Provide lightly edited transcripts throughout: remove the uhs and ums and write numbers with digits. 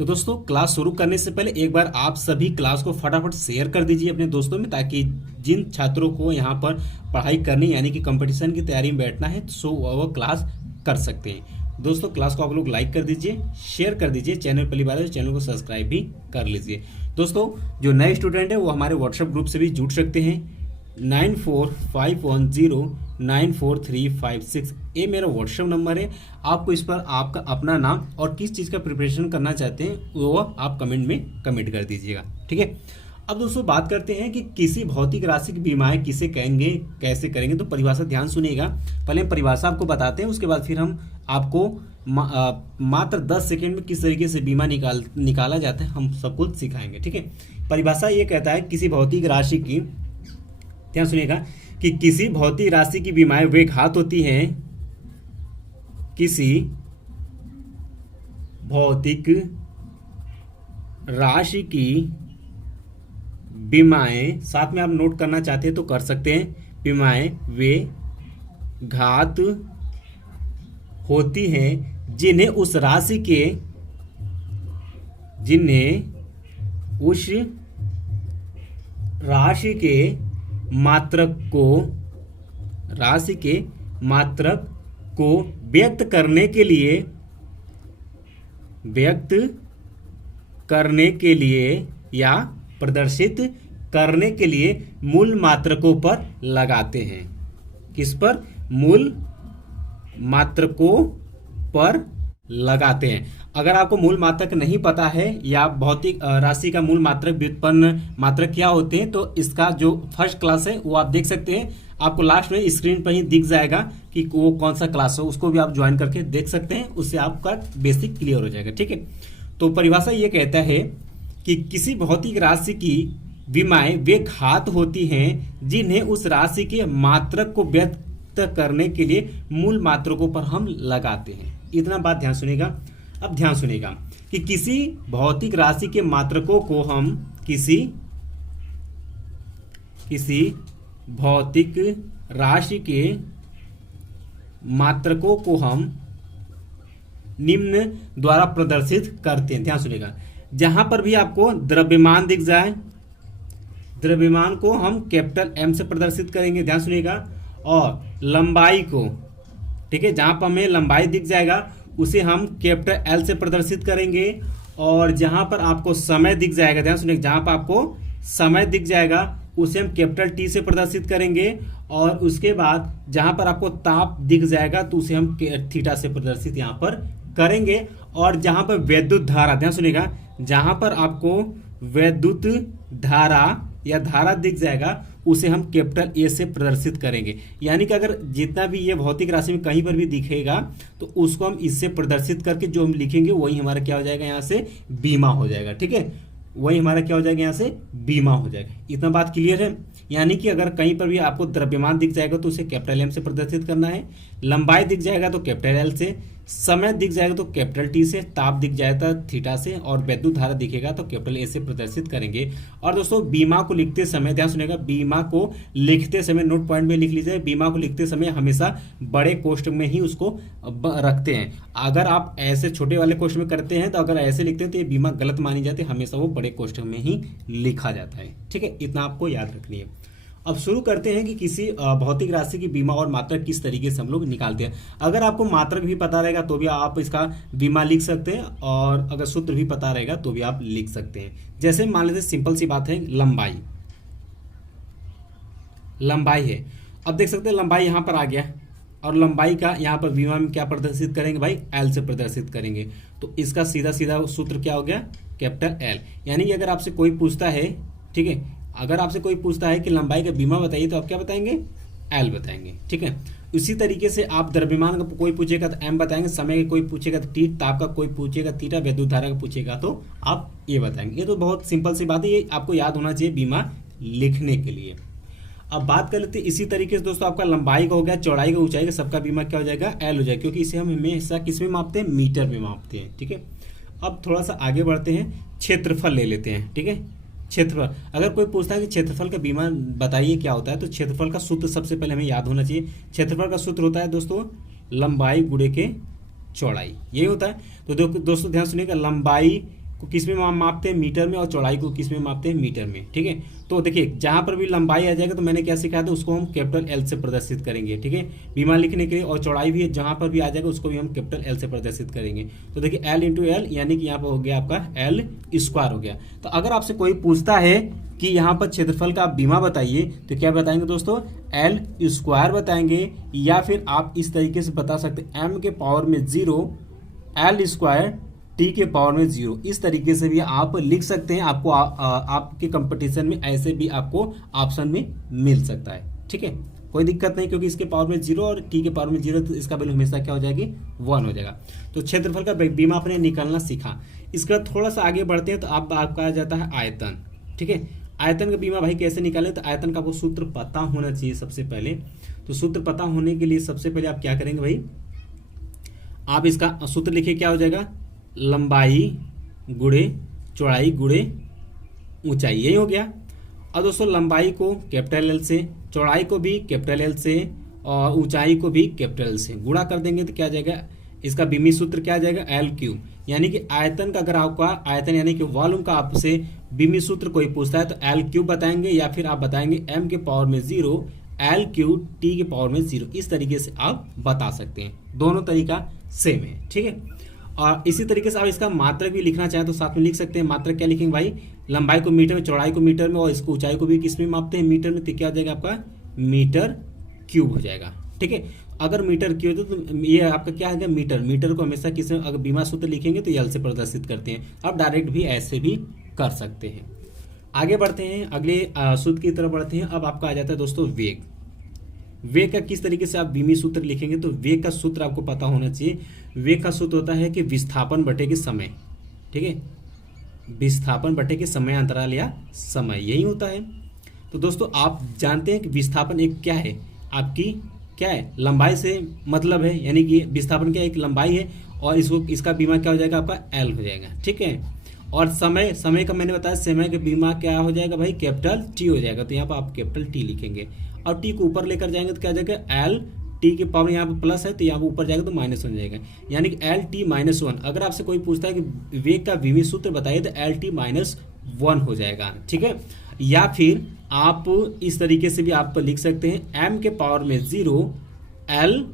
तो दोस्तों क्लास शुरू करने से पहले एक बार आप सभी क्लास को फटाफट शेयर कर दीजिए अपने दोस्तों में, ताकि जिन छात्रों को यहाँ पर पढ़ाई करनी यानी कि कंपटीशन की तैयारी में बैठना है सो वो क्लास कर सकते हैं। दोस्तों क्लास को आप लोग लाइक कर दीजिए, शेयर कर दीजिए, चैनल पहली बार है तो चैनल को सब्सक्राइब भी कर लीजिए। दोस्तों जो नए स्टूडेंट है वो हमारे व्हाट्सएप ग्रुप से भी जुड़ सकते हैं। 9451094356 ये मेरा व्हाट्सएप नंबर है। आपको इस पर आपका अपना नाम और किस चीज़ का प्रिपरेशन करना चाहते हैं वो आप कमेंट में कमेंट कर दीजिएगा, ठीक है। अब दोस्तों बात करते हैं कि किसी भौतिक राशि की बीमाएं किसे कहेंगे, कैसे करेंगे। तो परिभाषा ध्यान सुनिएगा, पहले हम परिभाषा आपको बताते हैं, उसके बाद फिर हम आपको मात्र 10 सेकेंड में किस तरीके से बीमा निकाला जाता है हम सब कुछ सिखाएंगे, ठीक है। परिभाषा ये कहता है किसी भौतिक राशि की, ध्यान सुनिएगा, कि किसी भौतिक राशि की बीमाएं वे घात होती हैं, किसी भौतिक राशि की बीमाएं, साथ में आप नोट करना चाहते हैं तो कर सकते हैं, बीमाएं वे घात होती हैं जिन्हें उस राशि के मात्रक को व्यक्त करने के लिए या प्रदर्शित करने के लिए मूल मात्रकों पर लगाते हैं। किस पर? मूल मात्रकों पर लगाते हैं। अगर आपको मूल मात्रक नहीं पता है या भौतिक राशि का मूल मात्रक, व्युत्पन्न मात्रक क्या होते हैं, तो इसका जो फर्स्ट क्लास है वो आप देख सकते हैं। आपको लास्ट में स्क्रीन पर ही दिख जाएगा कि वो कौन सा क्लास है, उसको भी आप ज्वाइन करके देख सकते हैं, उससे आपका बेसिक क्लियर हो जाएगा, ठीक है। तो परिभाषा ये कहता है कि किसी भौतिक राशि की बीमाएं वे घात होती हैं जिन्हें उस राशि के मात्रक को व्यक्त करने के लिए मूल मात्रकों पर हम लगाते हैं। इतना बात ध्यान सुनेगा। अब ध्यान सुनेगा कि किसी भौतिक राशि के मात्रकों को हम किसी भौतिक राशि के मात्रकों को हम निम्न द्वारा प्रदर्शित करते हैं। ध्यान सुनेगा, जहां पर भी आपको द्रव्यमान दिख जाए, द्रव्यमान को हम कैपिटल एम से प्रदर्शित करेंगे, ध्यान सुनिएगा। और लंबाई को, ठीक है, जहां पर हमें लंबाई दिख जाएगा उसे हम कैपिटल एल से प्रदर्शित करेंगे। और जहां पर आपको समय दिख जाएगा, ध्यान सुनिएगा, जहां पर आपको समय दिख जाएगा उसे हम कैपिटल टी से प्रदर्शित करेंगे। और उसके बाद जहां पर आपको ताप दिख जाएगा तो उसे हम थीटा से प्रदर्शित यहां पर करेंगे। और जहां पर वैद्युत धारा, ध्यान सुनिएगा, जहां पर आपको वैद्युत धारा या धारा दिख जाएगा उसे हम कैपिटल ए से प्रदर्शित करेंगे। यानी कि अगर जितना भी ये भौतिक राशि में कहीं पर भी दिखेगा तो उसको हम इससे प्रदर्शित करके जो हम लिखेंगे वही हमारा क्या हो जाएगा, यहाँ से बीमा हो जाएगा, ठीक है। वही हमारा क्या हो जाएगा, यहाँ से बीमा हो जाएगा। इतना बात क्लियर है। यानी कि अगर कहीं पर भी आपको द्रव्यमान दिख जाएगा तो उसे कैपिटल एम से प्रदर्शित करना है, लंबाई दिख जाएगा तो कैपिटल एल से, समय दिख जाएगा तो कैपिटल टी से, ताप दिख जाएगा थीटा से, और वैद्युत धारा दिखेगा तो कैपिटल ए से प्रदर्शित करेंगे। और दोस्तों बीमा को लिखते समय, ध्यान सुनिएगा, बीमा को लिखते समय नोट पॉइंट में लिख लीजिए, बीमा को लिखते समय हमेशा बड़े कोष्ठक में ही उसको रखते हैं। अगर आप ऐसे छोटे वाले कोष्ठक में करते हैं तो अगर ऐसे लिखते हैं तो ये बीमा गलत मानी जाती है, हमेशा वो बड़े कोष्ठक में ही लिखा जाता है, ठीक है। इतना आपको याद रखनी है। अब शुरू करते हैं कि किसी भौतिक राशि की बीमा और मात्रक किस तरीके से हम लोग निकालते हैं। अगर आपको मात्रक भी पता रहेगा तो भी आप इसका बीमा लिख सकते हैं, और अगर सूत्र भी पता रहेगा तो भी आप लिख सकते हैं। जैसे मान लेते, सिंपल सी बात है, लंबाई है। अब देख सकते हैं लंबाई यहाँ पर आ गया, और लंबाई का यहाँ पर बीमा में क्या प्रदर्शित करेंगे भाई, एल से प्रदर्शित करेंगे। तो इसका सीधा सीधा सूत्र क्या हो गया, कैपिटल एल। यानी कि अगर आपसे कोई पूछता है, ठीक है, अगर आपसे कोई पूछता है कि लंबाई का बीमा बताइए तो आप क्या बताएंगे, एल बताएंगे, ठीक है। उसी तरीके से आप द्रव्यमान का कोई पूछेगा तो एम बताएंगे, समय का कोई पूछेगा तो टी, ताप का कोई पूछेगा थीटा, वैद्युत धारा का पूछेगा तो आप ये बताएंगे। ये तो बहुत सिंपल सी बात है, ये आपको याद होना चाहिए बीमा लिखने के लिए। अब बात कर लेते हैं इसी तरीके से दोस्तों, आपका लंबाई का हो गया, चौड़ाई का, ऊंचाई का, सबका बीमा क्या हो जाएगा, एल हो जाएगा, क्योंकि इसे हम हमेशा किस में मापते हैं, मीटर में मापते हैं, ठीक है। अब थोड़ा सा आगे बढ़ते हैं, क्षेत्रफल ले लेते हैं, ठीक है। क्षेत्रफल, अगर कोई पूछता है कि क्षेत्रफल का बीमा बताइए क्या होता है, तो क्षेत्रफल का सूत्र सबसे पहले हमें याद होना चाहिए। क्षेत्रफल का सूत्र होता है दोस्तों लंबाई गुणे के चौड़ाई, यही होता है। तो दोस्तों ध्यान सुनिएगा, लंबाई को किस में मापते हैं, मीटर में, और चौड़ाई को किस में मापते हैं, मीटर में। ठीक है, तो देखिए जहां पर भी लंबाई आ जाएगा तो मैंने क्या सिखाया था, उसको हम कैपिटल एल से प्रदर्शित करेंगे। ठीक है, बीमा लिखने के लिए, और चौड़ाई भी जहां पर भी आ जाएगा उसको भी हम कैपिटल एल से प्रदर्शित करेंगे। तो देखिए एल इंटू एल, यानी कि यहाँ पर हो गया आपका एल स्क्वायर हो गया। तो अगर आपसे कोई पूछता है कि यहाँ पर क्षेत्रफल का आप बीमा बताइए, तो क्या बताएंगे दोस्तों, एल स्क्वायर बताएंगे, या फिर आप इस तरीके से बता सकते हैं एम के पावर में 0 एल स्क्वायर टी के पावर में 0। इस तरीके से भी आप लिख सकते हैं। आपको आपके कंपटीशन में ऐसे भी आपको ऑप्शन में मिल सकता है। ठीक है, कोई दिक्कत नहीं, क्योंकि इसके पावर में 0 और टी के पावर में 0, तो इसका वैल्यू हमेशा क्या हो जाएगी, 1 हो जाएगा। तो क्षेत्रफल का बीमा आपने निकालना सीखा। इसके बाद थोड़ा सा आगे बढ़ते हैं तो आपका आ जाता है आयतन। ठीक है, आयतन का बीमा भाई कैसे निकालें, तो आयतन का आपको सूत्र पता होना चाहिए सबसे पहले। तो सूत्र पता होने के लिए सबसे पहले आप क्या करेंगे भाई, आप इसका सूत्र लिखिए, क्या हो जाएगा, लंबाई गुणे चौड़ाई गुणे ऊंचाई, यही हो गया। और दोस्तों लंबाई को कैपिटल एल से, चौड़ाई को भी कैपिटल एल से, और ऊंचाई को भी कैपिटल एल से गुणा कर देंगे तो क्या आ जाएगा, इसका बीमी सूत्र क्या आ जाएगा, एल क्यूब। यानी कि आयतन का, अगर आपका आयतन यानी कि वॉल्यूम का आपसे बीमी सूत्र कोई पूछता है तो एल क्यूब बताएंगे, या फिर आप बताएंगे एम के पावर में 0 एल क्यूब टी के पावर में 0। इस तरीके से आप बता सकते हैं, दोनों तरीका सेम है। ठीक है, और इसी तरीके से आप इसका मात्रक भी लिखना चाहें तो साथ में लिख सकते हैं। मात्रक क्या लिखेंगे भाई, लंबाई को मीटर में, चौड़ाई को मीटर में, और इसको ऊंचाई को भी किस में मापते हैं, मीटर में। तो क्या हो जाएगा आपका मीटर क्यूब हो जाएगा। ठीक है, अगर मीटर क्यूब तो ये आपका क्या है, मीटर। मीटर को हमेशा किस में, अगर बीमा सूत्र लिखेंगे तो एल से प्रदर्शित करते हैं। आप डायरेक्ट भी ऐसे भी कर सकते हैं। आगे बढ़ते हैं, अगले सूत्र की तरफ बढ़ते हैं। अब आपका आ जाता है दोस्तों वेग। वेग का किस तरीके से आप बीमी सूत्र लिखेंगे, तो वेग का सूत्र आपको पता होना चाहिए। वेग का सूत्र होता है कि विस्थापन बटे के समय। ठीक है, विस्थापन बटे के समय अंतराल या समय, यही होता है। तो दोस्तों आप जानते हैं कि विस्थापन एक क्या है, आपकी क्या है, लंबाई से मतलब है, यानी कि विस्थापन क्या एक लंबाई है, और इसका बीमा क्या हो जाएगा, आपका एल हो जाएगा। ठीक है, और समय का मैंने बताया, समय का बीमा क्या हो जाएगा भाई, कैपिटल टी हो जाएगा। तो यहाँ पर आप कैपिटल टी लिखेंगे, और टी को ऊपर लेकर जाएंगे तो क्या जाएगा, एल टी के पावर यहाँ पे प्लस है तो यहाँ पे ऊपर जाएगा तो माइनस हो जाएगा, यानी कि एल टी माइनस 1। अगर आपसे कोई पूछता है कि वेग का बीमी सूत्र बताइए तो एल टी माइनस 1 हो जाएगा। ठीक है, या फिर आप इस तरीके से भी आप लिख सकते हैं एम के पावर में 0 एल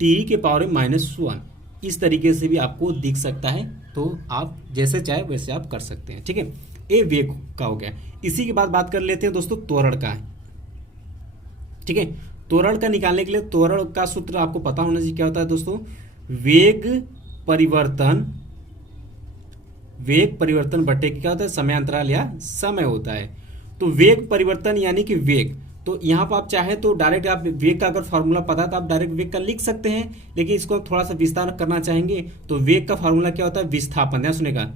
टी के पावर में -1। इस तरीके से भी आपको दिख सकता है, तो आप जैसे चाहे वैसे आप कर सकते हैं। ठीक है, ये वेग का हो गया। इसी के बाद बात कर लेते हैं दोस्तों त्वरण का। ठीक है, त्वरण का निकालने के लिए त्वरण का सूत्र आपको पता होना चाहिए, क्या होता है दोस्तों, वेग परिवर्तन बटे क्या होता है, समय अंतराल या समय होता है। तो वेग परिवर्तन यानी कि वेग, तो यहाँ पर आप चाहे तो डायरेक्ट आप वेग का अगर फार्मूला पता है तो आप डायरेक्ट वेग का लिख सकते हैं, लेकिन इसको आप थोड़ा सा विस्तार करना चाहेंगे तो वेग का फार्मूला क्या होता है, विस्थापन। ध्यान सुनेगा,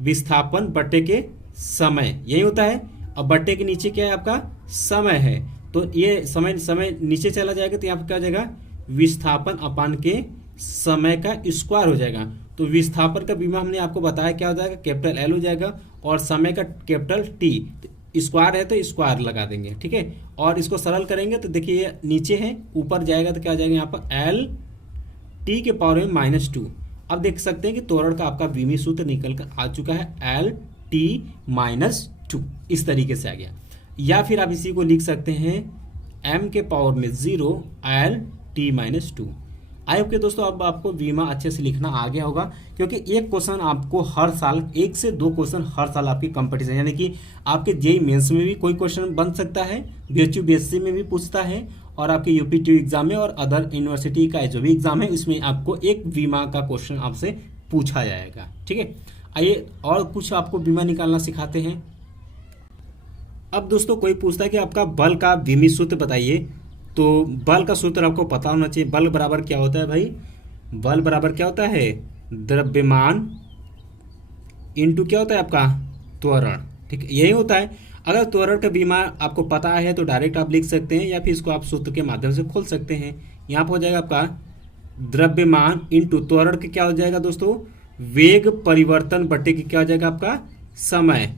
विस्थापन बटे के समय, यही होता है। और बटे के नीचे क्या है, आपका समय है, तो ये समय नीचे चला जाएगा तो यहाँ पर क्या हो जाएगा, विस्थापन अपान के समय का स्क्वायर हो जाएगा। तो विस्थापन का बीमा हमने आपको बताया क्या हो जाएगा, कैपिटल एल हो जाएगा, और समय का कैपिटल टी, स्क्वायर है तो स्क्वायर लगा देंगे। ठीक है, और इसको सरल करेंगे तो देखिए ये नीचे है, ऊपर जाएगा तो क्या आ जाएगा यहाँ पर एल टी के पावर में -2। अब देख सकते हैं कि त्वरण का आपका बीमी सूत्र निकल कर आ चुका है, एल टी -2 इस तरीके से आ गया। या फिर आप इसी को लिख सकते हैं m के पावर में 0 एल टी -2। आई होप के दोस्तों अब आपको बीमा अच्छे से लिखना आ गया होगा, क्योंकि एक क्वेश्चन आपको हर साल, 1 से 2 क्वेश्चन हर साल आपके कंपटीशन, यानी कि आपके जेईई मेंस में भी कोई क्वेश्चन बन सकता है, बीएचयू बीएससी में भी पूछता है, और आपके यूपीटीयू एग्जाम में और अदर यूनिवर्सिटी का जो भी एग्जाम है उसमें आपको एक बीमा का क्वेश्चन आपसे पूछा जाएगा। ठीक है, आइए और कुछ आपको बीमा निकालना सिखाते हैं। अब दोस्तों कोई पूछता है कि आपका बल का बीमी सूत्र बताइए, तो बल का सूत्र आपको पता होना चाहिए। बल बराबर क्या होता है भाई, बल बराबर क्या होता है, द्रव्यमान इंटू क्या होता है आपका, त्वरण। ठीक है, यही होता है। अगर त्वरण का बीमा आपको पता है तो डायरेक्ट आप लिख सकते हैं, या फिर इसको आप सूत्र के माध्यम से खोल सकते हैं। यहाँ पर हो जाएगा आपका द्रव्यमान इंटू त्वरण के क्या हो जाएगा दोस्तों, वेग परिवर्तन बटे के क्या हो जाएगा आपका, समय।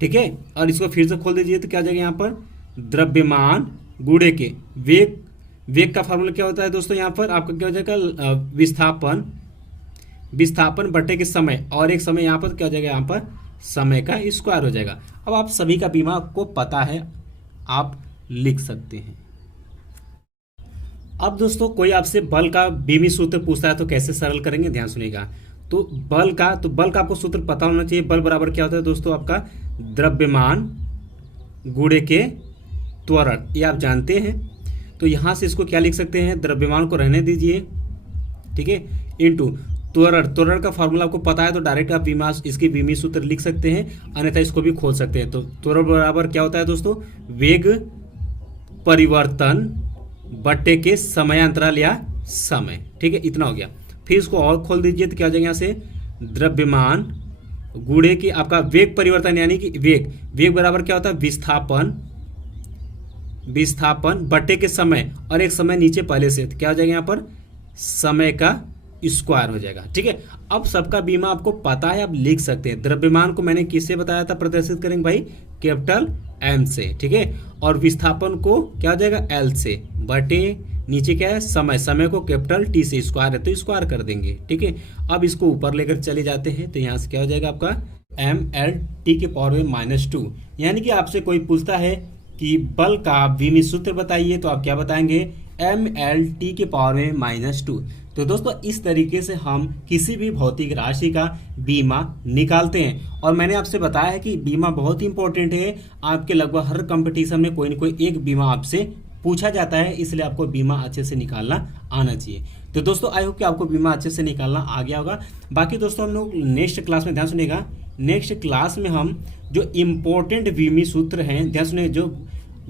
ठीक है, और इसको फिर से खोल दीजिए तो क्या आ जाएगा यहाँ पर, द्रव्यमान गुणे के वेग। वेग का फार्मूला क्या होता है दोस्तों, यहाँ पर आपका क्या हो जाएगा, विस्थापन विस्थापन बटे के समय और एक समय यहाँ पर क्या हो जाएगा, यहाँ पर समय का स्क्वायर हो जाएगा। अब आप सभी का बीमा आपको पता है, आप लिख सकते हैं। अब दोस्तों कोई आपसे बल का बीमी सूत्र पूछता है तो कैसे सरल करेंगे, ध्यान सुनिएगा। तो बल का आपको सूत्र पता होना चाहिए। बल बराबर क्या होता है दोस्तों, आपका द्रव्यमान गुणे के त्वरण, ये आप जानते हैं। तो यहां से इसको क्या लिख सकते हैं, द्रव्यमान को रहने दीजिए, ठीक है, इनटू त्वरण का फॉर्मूला आपको पता है तो डायरेक्ट आप इसकी बीमी सूत्र लिख सकते हैं, अन्यथा इसको भी खोल सकते हैं। तो त्वरण बराबर क्या होता है दोस्तों, वेग परिवर्तन बट्टे के समयांतराल या समय, ठीक है, इतना हो गया। फिर इसको और खोल दीजिए तो क्या हो जाएगा, यहाँ से द्रव्यमान गुणे की आपका वेग परिवर्तन, यानी कि वेग बराबर क्या होता है, विस्थापन बट्टे के समय और एक समय नीचे पहले से, तो क्या हो जाएगा यहाँ पर समय का स्क्वायर हो जाएगा, ठीक है। अब सबका बीमा आपको पता है, आप लिख सकते हैं। द्रव्यमान को मैंने किससे बताया था प्रदर्शित करेंगे भाई, कैपिटल एम से, ठीक है। और विस्थापन को क्या हो जाएगा, एल से, बटे नीचे क्या है, समय को कैपिटल टी से, स्क्वायर है तो स्क्वायर कर देंगे, ठीक है। अब इसको ऊपर लेकर चले जाते हैं तो यहाँ से क्या हो जाएगा आपका mL/(-2), यानी कि आपसे कोई पूछता है कि बल का बीमी सूत्र बताइए तो आप क्या बताएंगे, mL/(2). तो दोस्तों इस तरीके से हम किसी भी भौतिक राशि का बीमा निकालते हैं। और मैंने आपसे बताया है कि बीमा बहुत ही इंपॉर्टेंट है, आपके लगभग हर कंपटीशन में कोई न कोई एक बीमा आपसे पूछा जाता है, इसलिए आपको बीमा अच्छे से निकालना आना चाहिए। तो दोस्तों आई होप कि आपको बीमा अच्छे से निकालना आ गया होगा। बाकी दोस्तों हम लोग नेक्स्ट क्लास में, ध्यान सुनिएगा, नेक्स्ट क्लास में हम जो इम्पोर्टेंट बीमी सूत्र हैं, ध्यान सुनिए, जो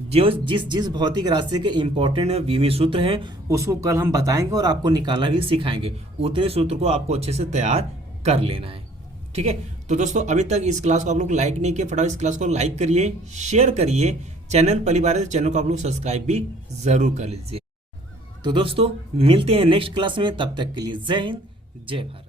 जिस भौतिक राशि के इम्पोर्टेंट बीमी सूत्र हैं उसको कल हम बताएंगे और आपको निकालना भी सिखाएंगे। उतने सूत्र को आपको अच्छे से तैयार कर लेना है, ठीक है। तो दोस्तों अभी तक इस क्लास को आप लोग लाइक नहीं किए, फटाफट इस क्लास को लाइक करिए, शेयर करिए, चैनल पहली बार है तो चैनल को आप लोग सब्सक्राइब भी जरूर कर लीजिए। तो दोस्तों मिलते हैं नेक्स्ट क्लास में, तब तक के लिए जय हिंद, जय भारत।